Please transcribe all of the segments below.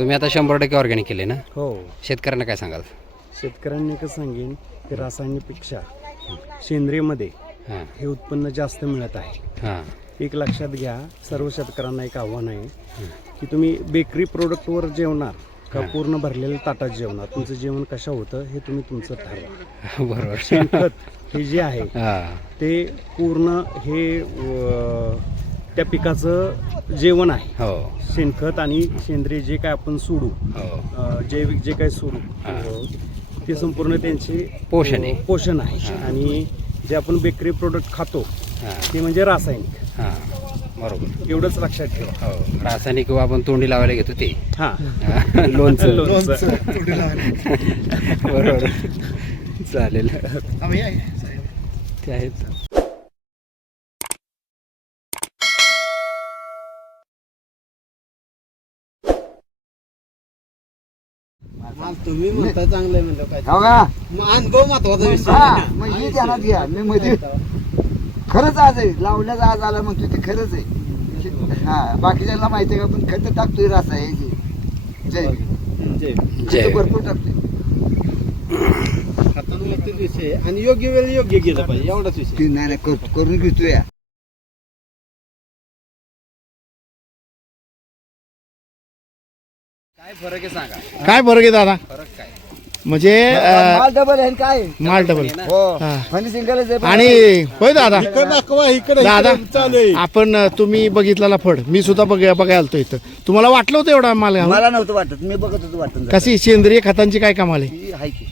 तुम्ही आता 100% ऑर्गॅनिक केले ना? हो. शेतकऱ्यांना काय सांगाल? शेतकऱ्यांनी कसं सांगेन की रासायनिकपेक्षा सेंद्रियमध्ये हां हे उत्पन्न जास्त मिळत आहे. हां एक लक्षात घ्या, सर्व शेतकऱ्यांना एक आव्हान आहे की तुम्ही बेकरी प्रोडक्टवर जेवणार का पूर्ण भरलेलं ताटात जेवणार, तुमचं जेवण कसं होतं हे तुम्ही तुमचं ठरवा. बरोबर. शेणखत हे जे आहे हां ते पूर्ण हे त्या पिकाचं जेवण आहे. हो शेणखत आणि सेंद्रिय जे काय आपण सोडू, हो जैविक जे काय सोडू ते संपूर्ण त्यांचे पोषण आहे. पोषण आहे. आणि जे आपण बेकरी प्रोडक्ट खातो हां ते म्हणजे रासायनिक. हां बरोबर. एवढंच लक्षात ठेवा. हो रासायनिक आपण तोंडी लावायला घेतो ते. हां लोणचं. लोणचं. बरोबर. चालेल ते आहेत. तुम्ही म्हणता चांगलं म्हणलं काय हो का? अनुभव महत्वाचा विषय हा, मग ही ध्यानात घ्या. मी मध्ये खरंच आज आहे, लावण्याचा आज आला म्हणतो ते खरंच आहे. हा बाकीच्यांना माहिती आहे का, पण खत टाकतोय रासायनिक जैविक जय. भरपूर टाकतोय. हातांवरतीच विषय आहे. आणि योग्य वेळ योग्य गेलं पाहिजे एवढाच विषय. ती नाही करून घेतोय. काय फरक आहे सांगा? काय फरक आहे दादा? फरक काय? म्हणजे माल डबल आहे काय. माल डबल हो हा. फणी सिंगलच आहे. आणि होय दादा दादा आपण तुम्ही बघितलेला फळ मी सुद्धा बघायला आलतो इथं. तुम्हाला वाटलं होतं एवढा माल घालून? मला नव्हतं वाटत, मी बघत होतो वाटत. कशी सेंद्रिय खतांची काय कमाल आहे? ही आहे की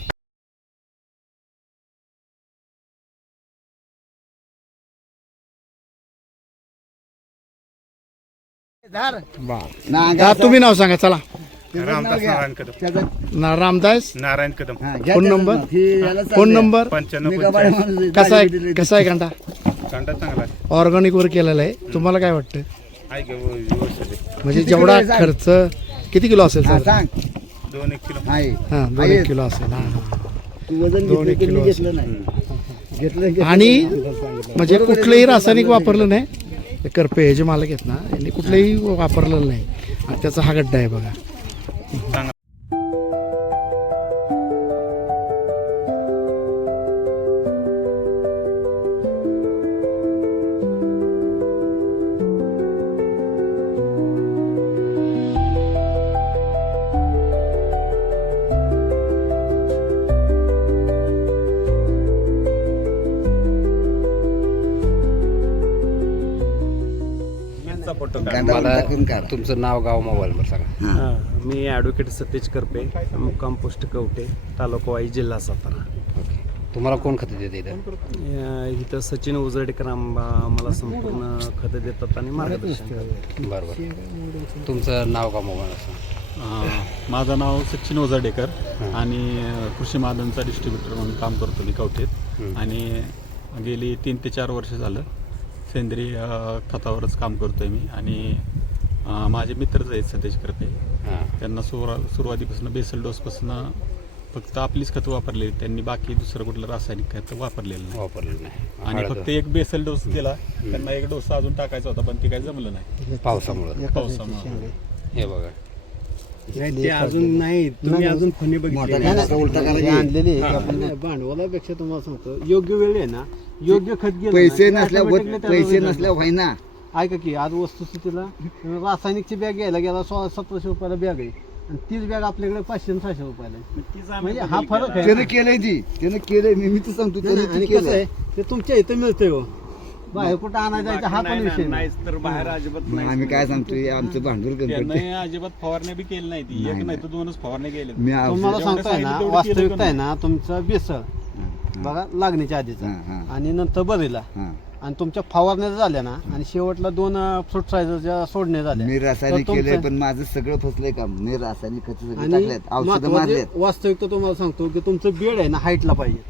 दादा तुम्ही नाव सांगा चला. Ramdas Narayan Kadam. Ramdas Narayan Kadam. Phone number phone number 95 कसा आहे घंटा कांदा चांगला आहे. ऑर्गॅनिक वर केलेला आहे. तुम्हाला काय वाटतं? आहे की व्यवस्थित आहे. म्हणजे जेवढा खर्च किती किलो असेल सर? सांग 2-1 किलो. आहे. हा 2-1 किलो असेल. हा तू वजन 2-1 किलो घेतलं नाही. घेतलं आणि म्हणजे कुठलंही रासायनिक वापरलं नाही. ते करपे हे जे मालक आहेत ना यांनी कुठलंही वापरलेलं नाही. आणि त्याचा हा गड्डा आहे बघा. मला तुमचं नाव गाव मोबाईल नंबर सांगा. मी ॲडव्होकेट सतेज करपे, मुक्काम पोस्ट कवटे, तालुका वाई, जिल्हा सातारा. ओके. तुम्हाला कोण खतं देते इथं? इथं सचिन उजरडेकर मला संपूर्ण खतं देतात आणि मार्गदर्शन. बरोबर. तुमचं नाव गाव मोबाईल सांगा. माझं नाव सचिन ओझाडेकर आणि कृषी माध्यमचा डिस्ट्रीब्युटर म्हणून काम करतो मी कवठेत. आणि गेली 3 ते 4 वर्ष झालं सेंद्रिय खतावरच काम करतोय मी. आणि माझे मित्रच आहेत सतेज करपे. त्यांना सुरुवातीपासून बेसल डोसपासून फक्त आपलीच खतं वापरली. त्यांनी बाकी दुसरं कुठलं रासायनिक खत वापरलेलं नाही. आणि फक्त एक बेसल डोस दिला. त्यांना एक डोस अजून टाकायचा होता पण ते काही जमलं नाही पावसामुळे. हे बघा ते अजून नाही, तुम्ही अजून फणी बघितली आणलेली भांडवलापेक्षा तुम्हाला सांगतो योग्य वेळ आहे ना, योग्य खत गेलं पैसे ना, पैसे नसल्या व्हायना. ऐका की आज वस्तुस्थितीला रासायनिकची बॅग घ्यायला गेला 1600-1700 रुपयाला बॅग आहे आणि तीच बॅग आपल्याकडे 500-600 रुपयाला आहे. म्हणजे हा फरक आहे. त्यानं केलंय ती, त्यानं केलंय. मी तर सांगतो आणि त्यानं कसं आहे ते तुमच्या इथं मिळतंय हो. बाहेर कुठं आणायचा हा पण विषय नाही. तर बाहेर अजिबात नाही. आम्ही काय सांगतोय, आमचं भांडवल कमी पडते. त्यांनी अजिबात फवारण्या बी केली नाही. ती एक नाही तर 2च फवारण्या केल्या. मी तुम्हाला सांगतोय ना, तेवढं वास्तविकता आहे ना, तुमचं बेसळ बघा लागणीच्या आधीचा आणि नंतर बरीला आणि तुमच्या फवारण्या झाल्या ना आणि शेवटला 2 फ्रूट सायझरच्या सोडण्या झाल्या. मी रासायनिक तर तुमचं- केलंय पण माझं सगळं फसलंय काम. मी रासायनिक खत सगळं आणि टाकलेत, औषधं महत्त्वाचे मारलेत. वास्तविकता तुम्हाला सांगतो की तुमचं बेड आहे ना हाईटला पाहिजे.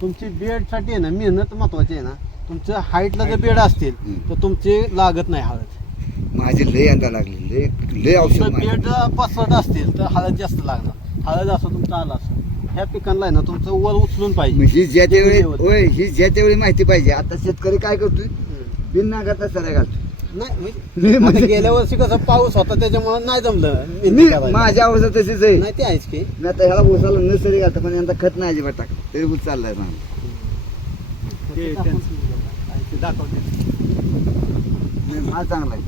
तुमची बेडसाठी आहे ना मेहनत महत्वाची आहे ना. तुमचं हाईटला जर बेड असतील तर तुमचे लागत नाही हळद. माझी लय अंदा लागली, लय औषध तुमचं मारले. बेड पसरट असतील तर हळद जास्त लागणार. हळद असं तुमचं आलं असं ह्या पिकांना आहे ना तुमचं वर उचलून पाहिजे. ही ज्या त्यावेळी होय, ही ज्या त्यावेळी माहिती पाहिजे. आता शेतकरी काय करतोय, बिन नागाचा सऱ्या घालतोय. नाही म्हणजे आता गेल्या वर्षी कसं पाऊस होता त्याच्यामुळे नाही जमलं मी मेहनत करायला. माझ्या अवस्था तशीच आहे. नाही ते आहेच की मी आता ह्याला ऊसाला नर्सरी घालतो पण यंदा खत नाही अजिबात टाकलं तरी ऊस चाललाय ना. माल चांगला आहे.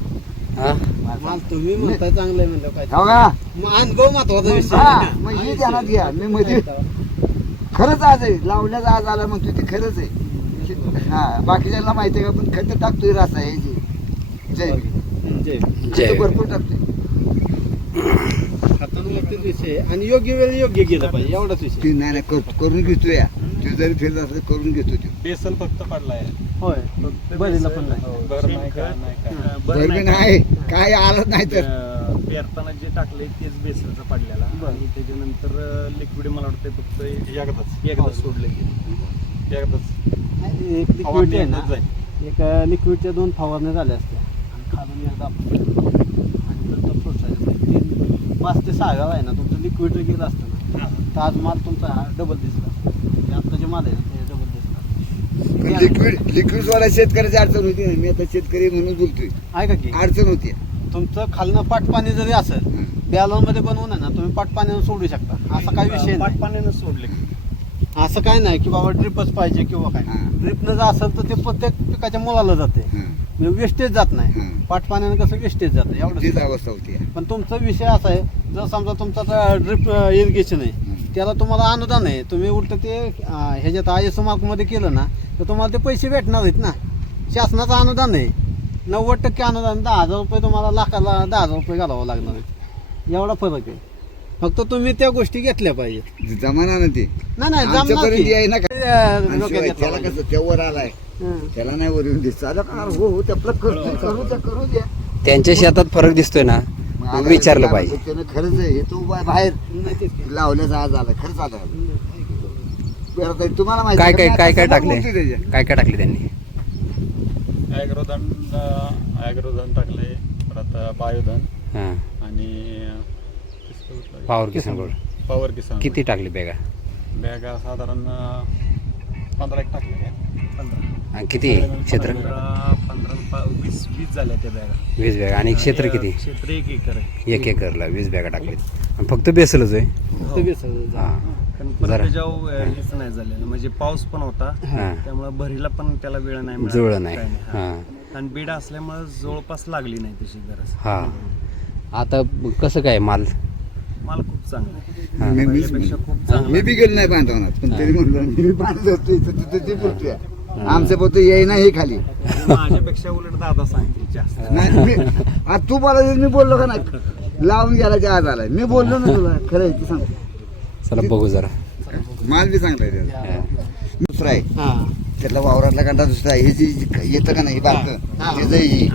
हा माल तुम्ही म्हणताय चांगलं आहे म्हणलं काय हो का? मग अनुभव महत्वाचा विषय हा, आहे. मग ही ध्यानात घ्या. मी मध्ये खरंच आज आहे लावण्याचा आज आला म्हणतो ते खरंच आहे. हा बाकीच्यांना माहिती आहे का पण खत टाकतोय रासा आहे जी जय जय. जय. भरपूर टाकतोय. हाताळून विषय आहे. आणि योग्य वेळी योग्य गेलं पाहिजे एवढाच विषय ती नाही करून घेतो या ते जरी फिरत असलं करून घेतो ते बेसल फक्त पडलाय होय बरीला पण नाही बरं नाही काय नाही काय बरोबर नाही काय आलं नाही तर पेरताना जे टाकले तेच बेसरचं पडलेला आणि त्याच्यानंतर लिक्विड मला वाटतं फक्त एकदा सोडलं की एक लिक्विड आहे ना एक लिक्विडच्या 2 फवारण्या झाल्या असत्या आणि खालून एकदा आणि नंतर प्रोत्साहन 5 ते 6 आहे ना तुमचं लिक्विड गेलं असतं ना तर आज माल तुमचा हा डबल दिसला म्हणजे आता जे माल आहे ना ते डबल दिसला लिक्विड वाला शेतकऱ्याची अडचण होती ना. मी आता शेतकरी म्हणून बोलतोय ऐका की अडचण होती. तुमचं खालनं पाटपाणी जरी असेल बॅलर मध्ये बनवून आहे ना तुम्ही पाटपाण्यानं सोडू शकता असा काही विषय नाही पाण्यानं सोडले असं काय नाही की बाबा ड्रिपच पाहिजे किंवा काय हा. ड्रिपनं जर असेल तर ते प्रत्येक पिकाच्या मुलाला जाते हं. म्हणजे वेस्टेज जात नाही हं. पाटपाण्यानं कसं वेस्टेज जातं तीच एवढं अवस्था होती. पण तुमचा विषय असा आहे जर समजा तुमचा ड्रिप इरिगेशन आहे त्याला तुम्हाला अनुदान आहे तुम्ही उलट ते ह्याच्यात ISO मार्कमध्ये केलं ना तर तुम्हाला ते पैसे भेटणार आहेत ना शासनाचं अनुदान आहे 90% अनुदान 10,000 रुपये तुम्हाला लाखाला 10,000 रुपये घालावं लागणार आहे एवढा फरक आहे फक्त तुम्ही त्या गोष्टी घेतल्या पाहिजेत जमाना ना ते नाही जमणार आमच्यापर्यंत की. याय ना ते, आणि डोक्यात शिवाय घेतलं त्याला पाहिजे. कसं तेवर आलाय हं. त्याला नाही वर येऊन दिसत चालू का हो ते आपलं करू द्या त्यांच्या शेतात फरक दिसतोय ना मग आला विचारलं काय पाहिजे. त्यानं खरंच आहे हे तो बाहेर नाही तेच की. लावल्याचा आज आला खरंच आला बरं, आता तुम्हाला माहिती काय आहे काय का? काय काय मी आता टाकले बोलतोय त्याच्या. काय काय टाकले त्यांनी ॲग्रोधन टाकलंय परत बायोधन हा आणि पॉवर किसान गोल्ड पॉवर किसान किती टाकले बॅगा बॅगा साधारण 15 टाकले काय आणि किती क्षेत्र 15-20 झाल्या त्या बॅगा 20 बॅगा आणि क्षेत्र किती क्षेत्र 1 एकर आहे 1 एकरला 20 बॅगा टाकलेत आणि फक्त बेसलच आहे ते बेसळ. हा कारण परत जरा. त्याच्यावर हेच नाही झालेलं म्हणजे पाऊस पण होता हा त्यामुळे भरीला पण त्याला वेळ नाही मिळाला. जुळलं नाही काय हा. हा आणि बीड असल्यामुळे जवळपास लागली नाही तशी गरज हा आता कसं काय माल माल खूप चांगला आहे. हा. पहिल्यापेक्षा खूप चांगला मी बी गेलो नाही बांधवणार पण तरी म्हणलो मी बी बांधलं तिथं ते बोलतोय आमचं बोलतो येई ना हे खाली आहे. माझ्यापेक्षा उलट दादा सांगतील जास्त नाही मी आता तू बोलायचं मी बोललो का नाही लावून गेला ते आज आलाय मी बोललो ना तुला खरं आहे ते सांगतो चला बघू जरा माल बी चांगला आहे त्याचा. दुसरा आहे हा त्यातला वावरातला कांदा दुसरा आहे हे जे येतं का नाही बारकं हा. त्याचं हे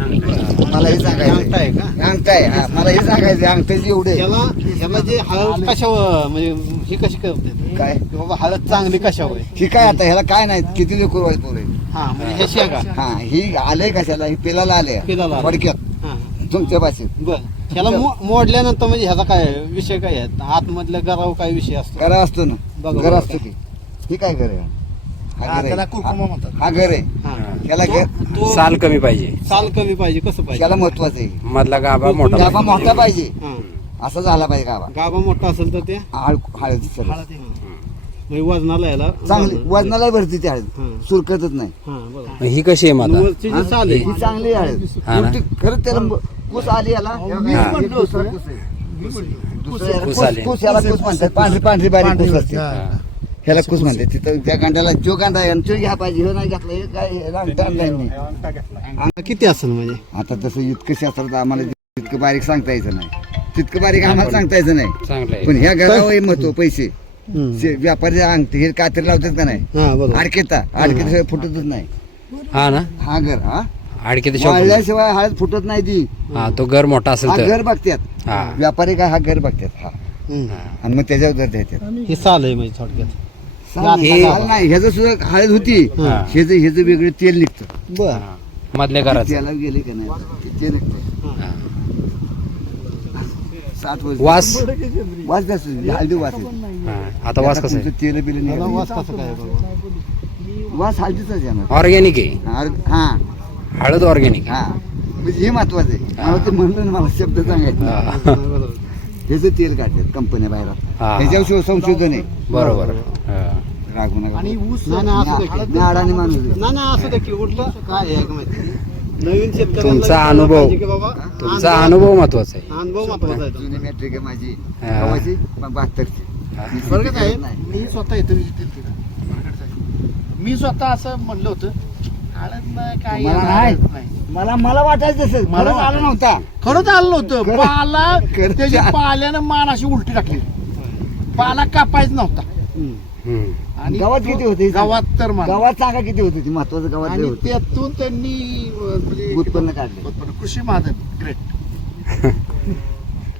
मला हे अंगठा सांगायचं आहे का अंगठाय हा मला हे सांगायचं अंगठ्याची एवढे याला जे हळद कशावर म्हणजे ही कशी करते काय की बाबा हळद चांगली कशावर आहे? ही काय आता ह्याला काय नाही किती लोक पोरं हा म्हणजे हे शेंगा हा ही आलंय कशाला ही पेलाला आले पेलाला आलंय. थोडक्यात हा तुमच्या भाषेत बर ह्याला मोडल्यानंतर म्हणजे ह्याचा काय विषय काय आहे आतमधल्या गराव काय विषय असतो घरा असतो ना बघा, घर बघा. असतो की ही काय घर आहे हा घर त्याला आहे कुरकुमा म्हणतात. हा घर आहे हा. त्याला घर तो साल कमी पाहिजे साल कमी पाहिजे कसं पाहिजे त्याला महत्वाचं आहे मधला गाभा मोठा गाभा मोठा पाहिजे हा असा झाला पाहिजे गाभा गाभा मोठा असेल तर ते हळद सगळं. म्हणजे वजनाला याला चांगली वजनाला भरती ती हळद हा. सुरकतच नाही हा बरोबर ही कशी आहे मग आता वरची जी साल आहे ही चांगली हळद हा ना? मोठी- खरंच त्याला कुस आली याला हे दुसरा कुस आहे. दुसरं याला कुस आली. कुस याला कुस म्हणतात पांढरी पांढरी बारीक कुस असते हा. ह्याला कुस म्हणते तिथं त्या गांड्याला जो गांडा आहे आणि तो घ्या पाहिजे हे नाही घातलं हे काय हे रांगता आणलंय मी. किती असेल म्हणजे आता तसं इतकं शास्त्रात आम्हाला इतकं बारीक सांगता यायचं नाही तितकं बारीक आम्हाला सांगता यायचं नाही चांगलं आहे पण ह्या घरावर हे महत्व पैसे व्यापारी अंगठी हे कात्री लावतात का नाही हा बरोबर अडकेता अडकेत फुटतच नाही हा ना हा घर हा आडके तर शॉप वाळल्याशिवाय हळद फुटत नाही ती हा तो घर मोठा असेल हा तर घर बघतात हा व्यापारी काय हा घर बघतात हा हम्म. आणि मग त्याच्यावर दर देतात हे साल आहे म्हणजे थोडक्यात हे नाही ह्याचं सुद्धा हळद होती हा. ह्याचं वेगळं तेल निघतं बर हा. मधल्या घराचं त्याला गेले का नाही ते तेल निघतं हा. 7 वर्ष वास वास जास्त हळदी वास येतो. हा. आता वास कसा तुमचं तेल बिल त्याला निघालं. वास कसं काय आहे बाबा वास हळदीचाच आहे ना आहे ऑर्गॅनिक आहे हा हळद ऑर्गॅनिक हा म्हणजे हे महत्वाचं आहे. मला ते म्हणलं ना, मला शब्द सांगायचे. ह्याचं तेल काढतात कंपन्या बाहेर. हा. ह्याच्यावर संशोधन आहे. बरोबर हा. रागू नका. नाही नाही असू दे की. मी अडाणी माणूस आहे. नाही नाही असू दे की उलट काय आहे का माहिती नवीन शेतकऱ्यांना तुमचा विचारलं अनुभव. पाहिजे की बाबा तुमचा अनुभव महत्वाचा आहे. अनुभव महत्वाचा आहे तो. जुनी मॅट्रिक आहे माझी हा. गावाची 72ची. मी बरं का शेती साहेब, करत नाही. मी स्वतः येतो मी स्वतः असं म्हणलं होतं हळद नाही काय मला येणार नाही. नाही. मला वाटायचं तसं. मला आलं नव्हता. खरंच आलं नव्हतं खरं- पाला खरंच त्याच्या आलं. पाल्यानं मान अशी उलटी टाकली पाला कापायच नव्हता हम्म. आणि गावात तो- किती होते? गावात तर मान गावात सांगा किती होती ती महत्वाचं गावात आणि होते त्यातून त्यांनी म्हणजे उत्पन्न काढलं. उत्पन्न कृषी महाजन ग्रेट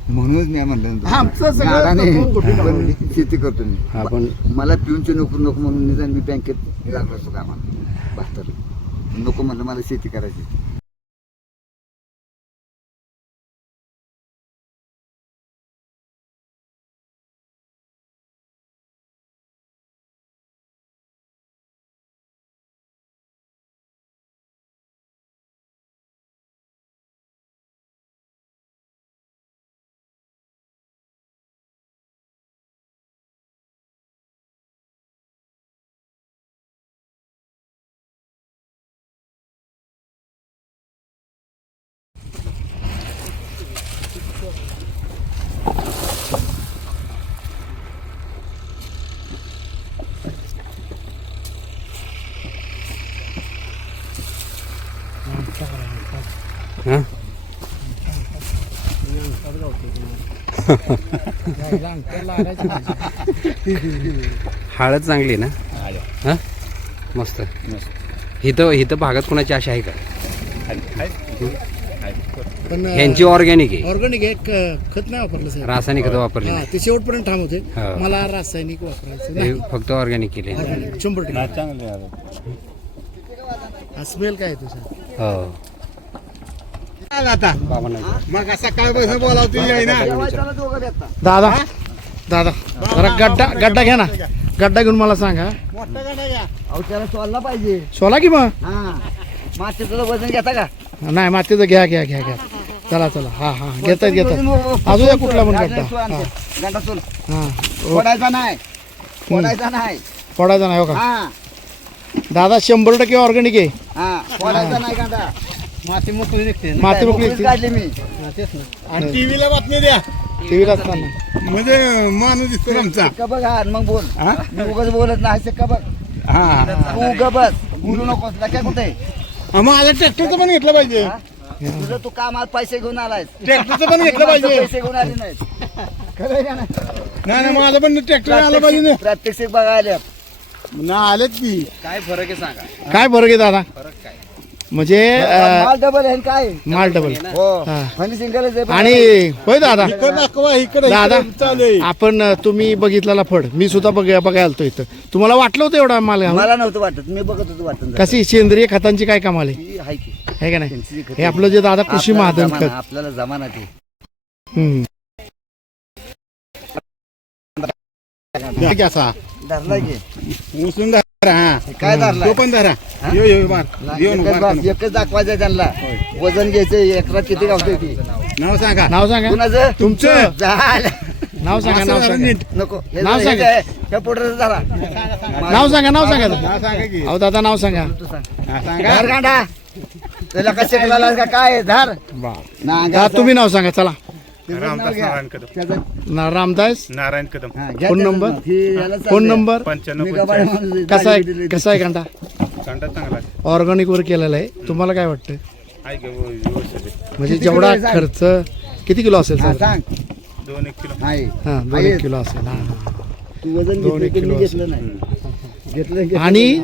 म्हणूनच मी म्हणलं ना तुम्हाला. आमचं सगळं मी अडाणी तत्वं कुठे पण लावलं? शेती करतो मी. आपण मला पिऊनचे नको नको म्हणून निदान मी बँकेत लागलो असतो कामाला 72. नको म्हणलं मला शेती करायची. हा? हळद चांगली ना हा? मस्त इथं इथं भागात कोणाची आशा आहे का? पण ह्यांची ऑर्गॅनिक आहे, ऑर्गॅनिक आहे खत नाही वापरलं साहेब. रासायनिक खतं वापरली हा, नाही. ते शेवटपर्यंत ठाम होते हा. मला रासायनिक वापरायचं हे नाही. फक्त ऑर्गॅनिक केले. Organic, 100%. हा स्मेल काय आहे तुझा? हो आता बाबा नाही. मग सकाळपासून बोलावतो जेवायला दोघं भेटतात. दादा दादा जरा गड्डा घ्या ना गड्डा घेऊन मला सांगा. मोठा गाडा घ्या. अहो त्याला सोडला पाहिजे. सोला की मग हा मातीचं वजन घेता का? नाही मातीचं घ्या घ्या घ्या घ्या चला चला हा हा घेतात घेतात असू द्या कुठला पण गड्डा हा गड्डा सोड. हा फोडायचा नाही. फोडायचा नाही. फोडायचा नाही हो का हा दादा 100% ऑर्गॅनिक आहे. हा फोडायचा नाही गड्डा. माती मोकळी निघते ना. माती मोकळीच मोकळी काढली मी. हा, तेच ना. आणि टीव्हीला बातमी द्या टीव्हीला असताना म्हणजे माणूस दिसतो आमचा. का बघ हा मग बोल. मी उगाच बोलत नाही का बघ. हा तू उगा बस बोलू नकोस. लक्या कुठे माझ्या ट्रॅक्टरचं पण घेतलं पाहिजे. तुझं तू कामात पैसे घेऊन आलाय. ट्रॅक्टरचं पण घेतलं पाहिजे. पैसे घेऊन आले नाहीत. खरं आहे का नाही? नाही माझं पण ट्रॅक्टर आलं पाहिजे ना. प्रात्यक्षिक बघायला ना आलेत की काय फरक आहे सांगा. काय फरक आहे दादा म्हणजे माल डबल आहे काय माल डबल हो हा. फणी सिंगलच आहे. आणि होय दादा इकडं दाखवा इकडे दादा चालू आहे. आपण तुम्ही बघितलेला फड मी सुद्धा बघायला आलतो इथं तुम्हाला वाटलं होतं एवढा माल घालून? मला नव्हतं वाटत. मी बघत होतो वाटत. कशी सेंद्रिय खतांची काय कमाल आहे ती आहे की है का नाही त्यांची खतं. हे आपलं जे दादा कृषी आपल्याला महाजन जमाना, खत आपल्याला जमाना ते हम्म. ठीक आहे असा धरला की उचलून धरा. हा काय धरला तो पण धरा. यो यो बार यो एकच दाखवायचं त्यांना. वजन घ्यायचं एकरा किती गावतोय ती. नाव सांगा. नाव सांगा कुणाचं तुमचं झालं. नाव सांगा नाव असं जरा सांगा नीट. नको हे नाव हे सांगा. काय? त्या पोटरचं जरा नाव सांगा नाव सांगा नाव सांगा की. अहो दादा नाव सांगा तू सांग. हा, सांगा. धर गांडा. त्याला कसे शिकला का काय धर बा. ना दादा तुम्ही नाव सांगा चला Ramdas Narayan Kadam. Ramdas Narayan Kadam. Phone number phone number 95 कसा आहे कसा आहे कांदा कांदा चांगला आहे. ऑर्गॅनिक वर केलेला आहे तुम्हाला काय वाटतं आहे का व्यवस्थित आहे. म्हणजे जेवढा खर्च किती किलो असेल सर सांग 2-1 किलो. आहे. हा 2 किलो असेल हा तू वजन दोन एक घेतलं किलो मी घेतलं नाही. घेतलं आणि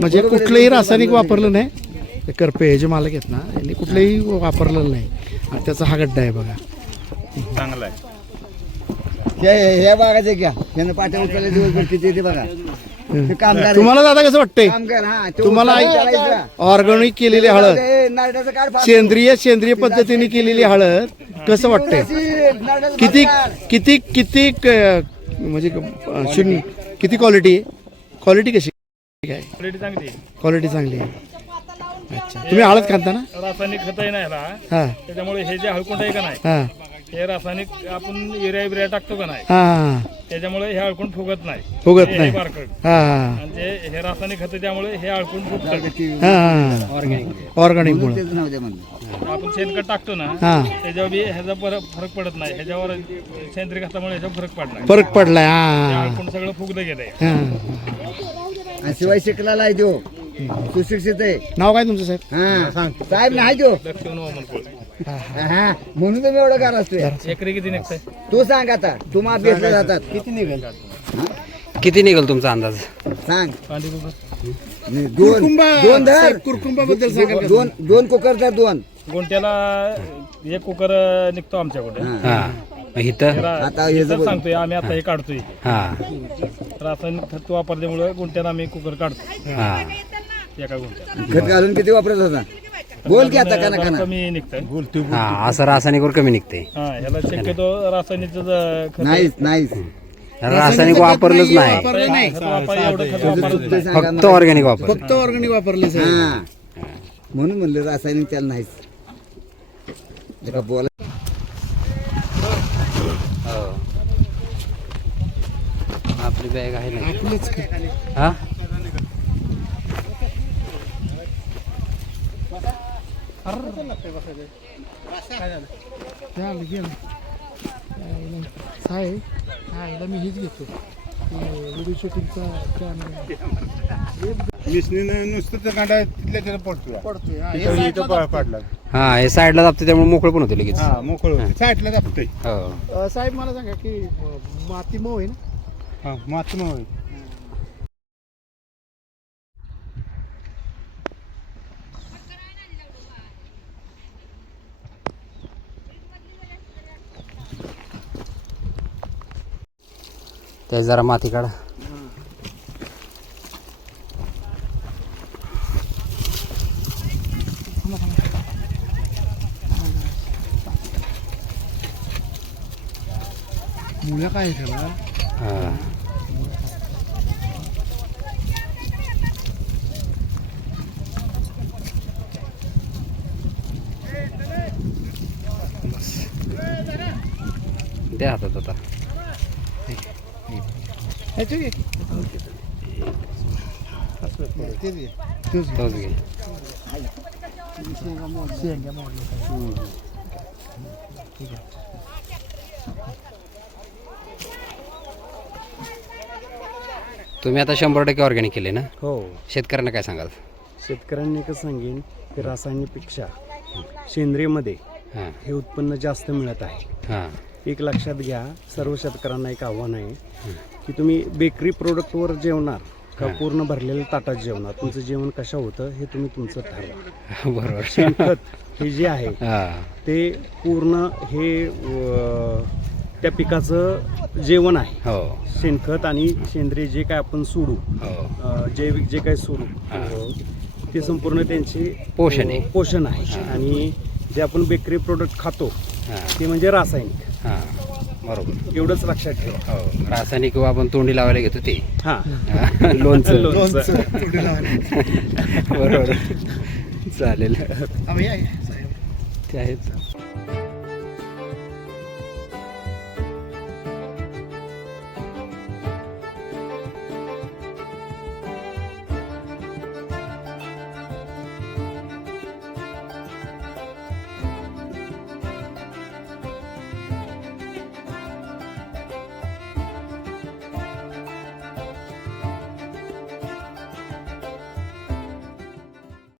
म्हणजे कुठलंही रासायनिक वापरलं नाही करपे हे जे मालक आहेत ना यांनी कुठलंही वापरलेलं नाही आणि त्याचा हा गड्डा आहे बघा चांगला आहे. हे बघायचं घ्या त्यानं पाट्या उचलले दिवसभर किती येते बघा. हे कामगार आहे. तुम्हाला दादा कसं वाटतंय कामगार हा तो तुम्हाला उचलायचा. ऑर्गॅनिक केलेली हळद ए, नारळाचं काढ फार. सेंद्रिय पद्धतीने केलेली हळद कसं वाटतंय नारळाचं किती काढ. किती किती म्हणजे शून्य किती क्वालिटी आहे क्वालिटी कशी काय क्वालिटी चांगली आहे अच्छा तुम्ही हळद खाता ना? रासायनिक खत आहे ना ह्याला, हां त्याच्यामुळे हे जे हळकुंड आहे का नाही, हां हे रासायनिक आपण युरिया बिरिया टाकतो का नाही, हां त्याच्यामुळे हे हळकुंड फुगत नाही. फुगत हे नाही. बारकड. हां आणि हे रासायनिक खत त्यामुळे हे हळकुंड फुगतं. हां ऑर्गॅनिक मुळे तेच नाव द्या म्हणलं. आपण शेणखत टाकतो ना, हां त्याच्यावर बी ह्याचा फरक पडत नाही. ह्याच्यावर सेंद्रिय खतामुळे ह्याचा फरक पडला. फरक पडलाय. ते हां हळकुंड सगळं फुगलं गेलंय. हां आणि शिवाय शिकलेला आहे तो, सुशिक्षित आहे. नाव काय तुमचं साहेब? हा साहेब नाही तो. लक्ष्मण वामन कोळी. हा म्हणून तुम्ही एवढं गार असतोय. एकरी किती निघतंय? तू सांग आता, तू अभ्यासला जातात. किती निघेल? किती निघेल तुमचा अंदाज? सांग. कांदे कुकर दोन धर. कुरकुंबाबद्दल सांगा. दोन कुकर तर दोन. गुंट्याला एक कुकर निघतो आमच्याकडे. हां इथं आता हे तर सांगतोय आम्ही आता हे काढतोय. हां रासायनिक खत वापरल्यामुळे गुंट्याला आम्ही कुकर काढतो हां एका गुंट्यात. खत घालून किती वापरत होता? बोल की आता जरा का कमी निघतंय. हां असं रासायनिकवर कमी निघते. हा ह्याला शक्यतो रासायनिक खत नाहीच रासायनिक वापरलंच नाही, खत वापर एवढं खत वापरलं नाही. फक्त ऑर्गॅनिक वापर. फक्त ऑर्गॅनिक वापरले साहेब. हा म्हणून म्हणलं रासायनिक त्याला नाहीच. जरा बोला. आपली बॅग आहे ना? आपलंच हा गेलं साहेब. हा मी हेच घेतो व्हिडिओ शूटिंगचा हा हे साईडला दाबते त्यामुळे मोकळं पण होते लगेच. हो साहेब मला सांगा की माती मऊ आहे ना? त्या जरा माती काढा. मुलं काय आहे त्याला? हा द्या हातात आता. तोच घे. तुम्ही आता 100% ऑर्गॅनिक केले ना? हो. शेतकऱ्यांना काय सांगाल? शेतकऱ्यांनी एकच सांगेन की रासायनिकपेक्षा सेंद्रियमध्ये हां हे उत्पन्न जास्त मिळत आहे. हां एक लक्षात घ्या, सर्व शेतकऱ्यांना एक आव्हान आहे की तुम्ही बेकरी प्रोडक्टवर जेवणार का पूर्ण भरलेल्या ताटात जेवणार, तुमचं जेवण कसं होतं हे तुम्ही तुमचं ठरवा. बरोबर. शेणखत हे जे आहे हां ते पूर्ण हे त्या पिकाचं जेवण आहे. हो शेणखत आणि सेंद्रिय जे काय आपण सोडू, हो जैविक जे काय सोडू, ते संपूर्ण त्यांचे पोषण आहे. पोषण आहे. आणि जे आपण बेकरी प्रोडक्ट खातो हां ते म्हणजे रासायनिक. हां बरोबर. एवढंच लक्षात ठेवा. हो रासायनिक आपण तोंडी लावायला घेतो ते. हां लोणचं. लोणचं. बरोबर चालेल. साहेब ते आहेत.